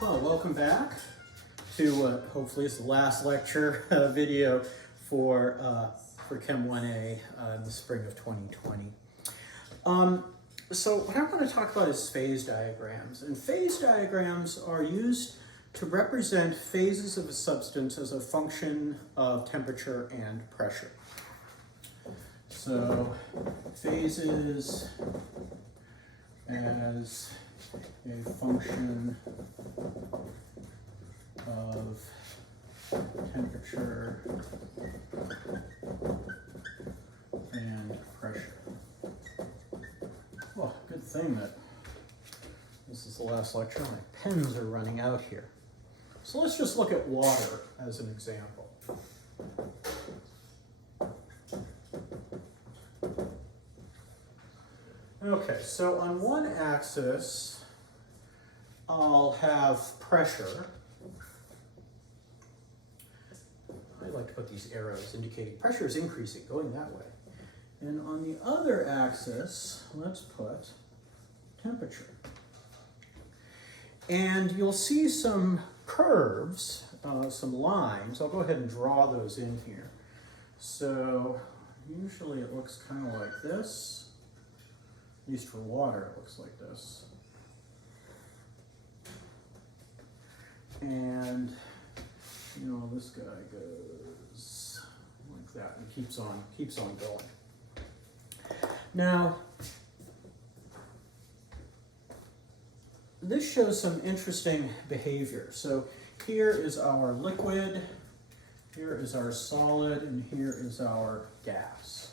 Well, welcome back to hopefully it's the last lecture video for Chem 1A in the spring of 2020. So what I want to talk about is phase diagrams. And phase diagrams are used to represent phases of a substance as a function of temperature and pressure. So phases as a function of temperature and pressure. Well, good thing that this is the last lecture. My pens are running out here. So let's just look at water as an example. Okay, so on one axis, I'll have pressure. I like to put these arrows indicating pressure is increasing, going that way. And on the other axis, let's put temperature. And you'll see some curves, some lines. I'll go ahead and draw those in here. So usually it looks kind of like this. At least for water, it looks like this. And, you know, this guy goes like that and keeps on going. Now, this shows some interesting behavior. So here is our liquid, here is our solid, and here is our gas.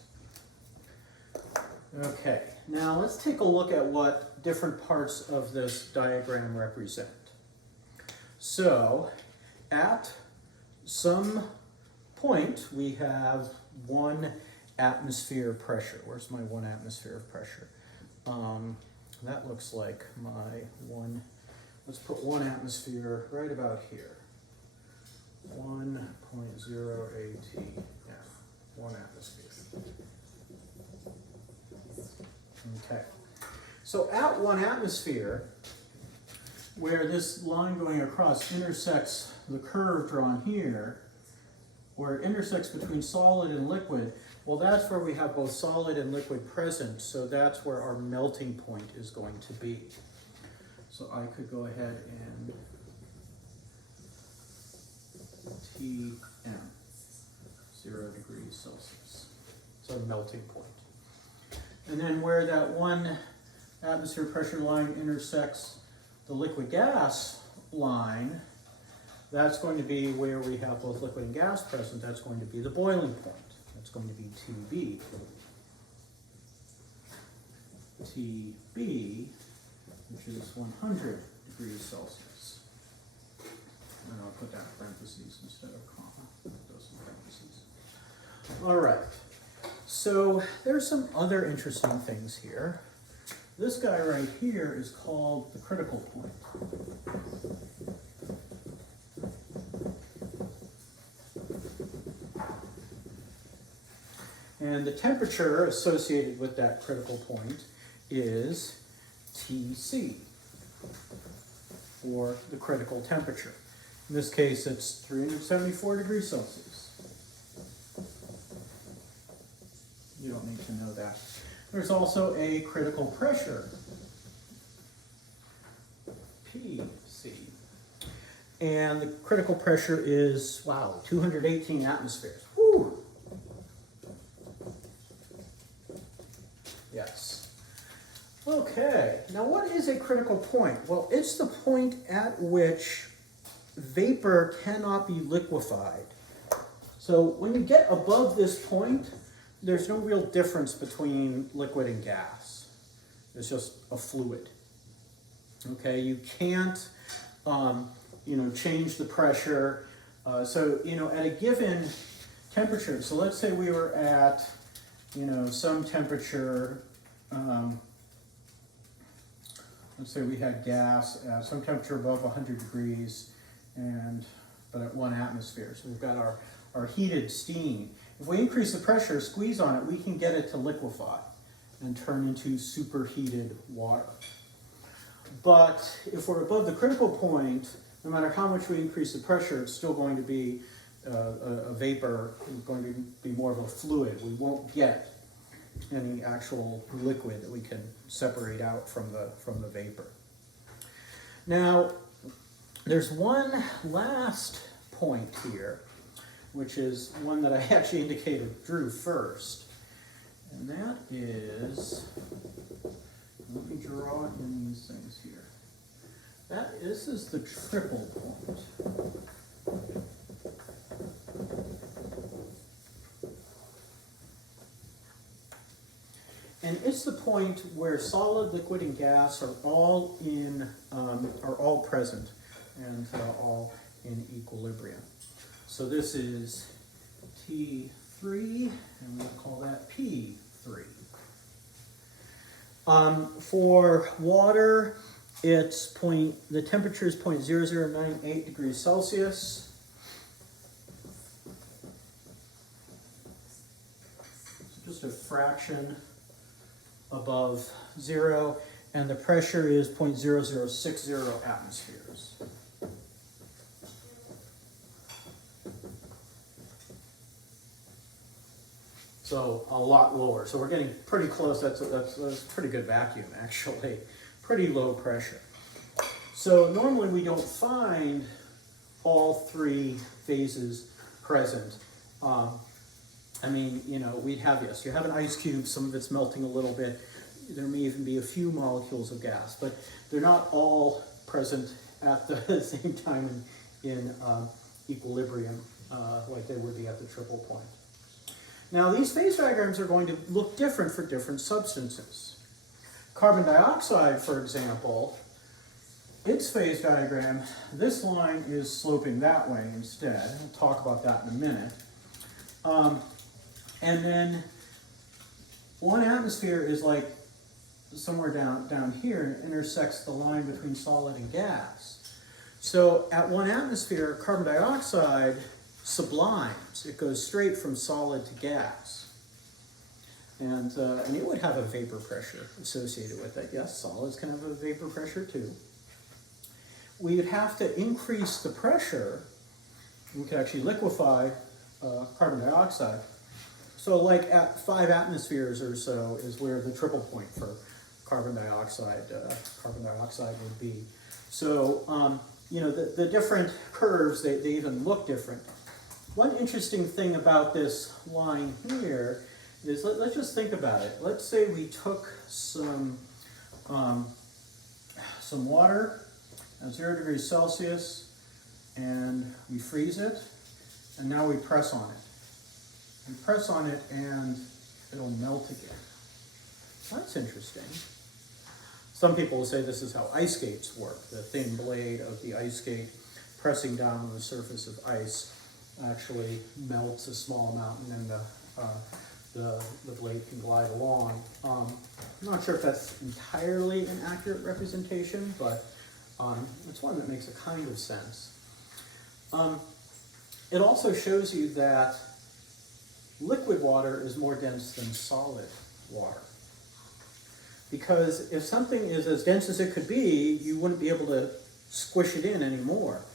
Okay, now let's take a look at what different parts of this diagram represent. So, at some point, we have 1 atmosphere pressure. Where's my 1 atmosphere of pressure? That looks like my 1, let's put 1 atmosphere right about here. 1.0 AT, yeah, 1 atmosphere. Okay, so at 1 atmosphere, where this line going across intersects the curve drawn here, where it intersects between solid and liquid, well, that's where we have both solid and liquid present, so that's where our melting point is going to be. So I could go ahead and Tm, 0 degrees Celsius. So melting point. And then where that 1 atmosphere pressure line intersects the liquid gas line, that's going to be where we have both liquid and gas present. That's going to be the boiling point. That's going to be TB. TB, which is 100 degrees Celsius. And I'll put that in parentheses instead of comma. Those in parentheses. All right. So there's some other interesting things here. This guy right here is called the critical point. And the temperature associated with that critical point is Tc, or the critical temperature. In this case, it's 374 degrees Celsius. You don't need to know that. There's also a critical pressure, Pc. And the critical pressure is, wow, 218 atmospheres. Whew. Yes. Okay, now what is a critical point? Well, it's the point at which vapor cannot be liquefied. So when you get above this point, there's no real difference between liquid and gas. It's just a fluid. Okay, you can't, change the pressure. So, at a given temperature, so let's say we were at, some temperature, let's say we had gas at some temperature above 100 degrees, but at 1 atmosphere. So we've got our heated steam. If we increase the pressure, squeeze on it, we can get it to liquefy and turn into superheated water. But if we're above the critical point, no matter how much we increase the pressure, it's still going to be a vapor, going to be more of a fluid. We won't get any actual liquid that we can separate out from the vapor. Now, there's one last point here, which is one that I actually drew first. And that is, let me draw in these things here. This is the triple point. And it's the point where solid, liquid, and gas are all present and all in equilibrium. So this is T3, and we'll call that P3. For water, the temperature is 0.0098 degrees Celsius. So just a fraction above zero, and the pressure is 0.0060 atmospheres. So a lot lower. So we're getting pretty close. That's a pretty good vacuum, actually. Pretty low pressure. So normally we don't find all three phases present. I mean, we'd have this. You have an ice cube, some of it's melting a little bit. There may even be a few molecules of gas, but they're not all present at the same time in equilibrium like they would be at the triple point. Now, these phase diagrams are going to look different for different substances. Carbon dioxide, for example, its phase diagram, this line is sloping that way instead. We'll talk about that in a minute. And then 1 atmosphere is like somewhere down here and intersects the line between solid and gas. So at 1 atmosphere, carbon dioxide sublimes. It goes straight from solid to gas. And it would have a vapor pressure associated with it. Yes, solids can have a vapor pressure too. We would have to increase the pressure. We could actually liquefy carbon dioxide. So like at 5 atmospheres or so is where the triple point for carbon dioxide would be. So, the different curves, they even look different. One interesting thing about this line here is, let's just think about it. Let's say we took some water at 0 degrees Celsius and we freeze it, and now we press on it. We press on it and it'll melt again. That's interesting. Some people will say this is how ice skates work. The thin blade of the ice skate pressing down on the surface of ice actually melts a small amount, and then the blade can glide along. I'm not sure if that's entirely an accurate representation, but it's one that makes a kind of sense. It also shows you that liquid water is more dense than solid water. Because if something is as dense as it could be, you wouldn't be able to squish it in anymore.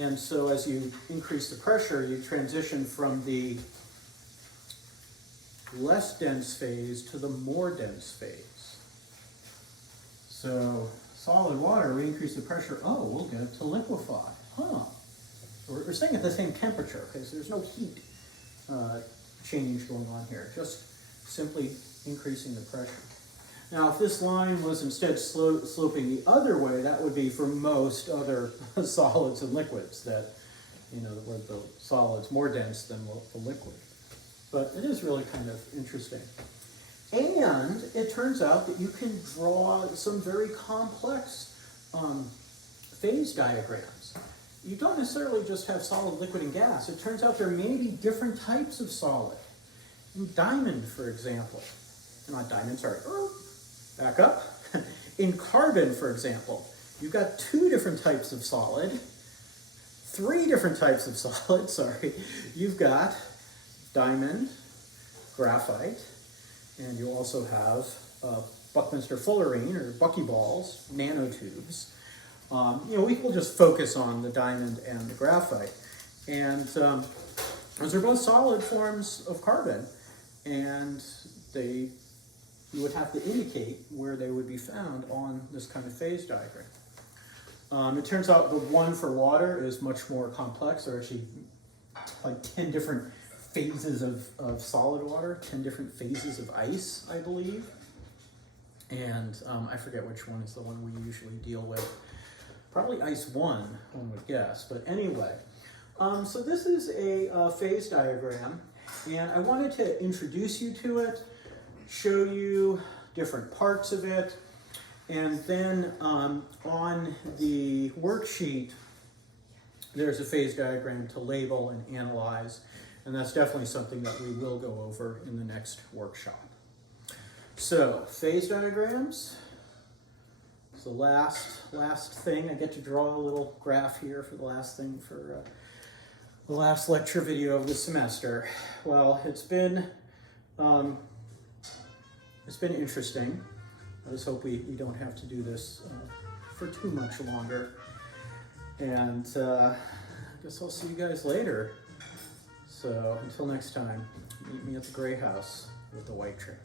And so as you increase the pressure, you transition from the less dense phase to the more dense phase. So solid water, we increase the pressure, we'll get it to liquefy. We're staying at the same temperature because there's no heat change going on here, just simply increasing the pressure. Now, if this line was instead sloping the other way, that would be for most other solids and liquids, that, where the solid's more dense than the liquid. But it is really kind of interesting. And it turns out that you can draw some very complex phase diagrams. You don't necessarily just have solid, liquid, and gas. It turns out there may be different types of solid. In diamond, for example. Not diamond, sorry. Back up. In carbon, for example, you've got 2 different types of solid. 3 different types of solid, sorry. You've got diamond, graphite, and you also have since they're fullerene or buckyballs, nanotubes, we will just focus on the diamond and the graphite. And those are both solid forms of carbon, and you would have to indicate where they would be found on this kind of phase diagram. It turns out the one for water is much more complex. There are actually like 10 different phases of solid water, 10 different phases of ice, I believe. And I forget which one is the one we usually deal with. Probably ice 1 would guess. But anyway, so this is a phase diagram, and I wanted to introduce you to it, show you different parts of it, and then on the worksheet, there's a phase diagram to label and analyze, and that's definitely something that we will go over in the next workshop. So, phase diagrams. It's the last thing. I get to draw a little graph here for the last thing for the last lecture video of the semester. Well, it's been interesting. I just hope we don't have to do this for too much longer. And I guess I'll see you guys later. So until next time, meet me at the gray house with the white trim.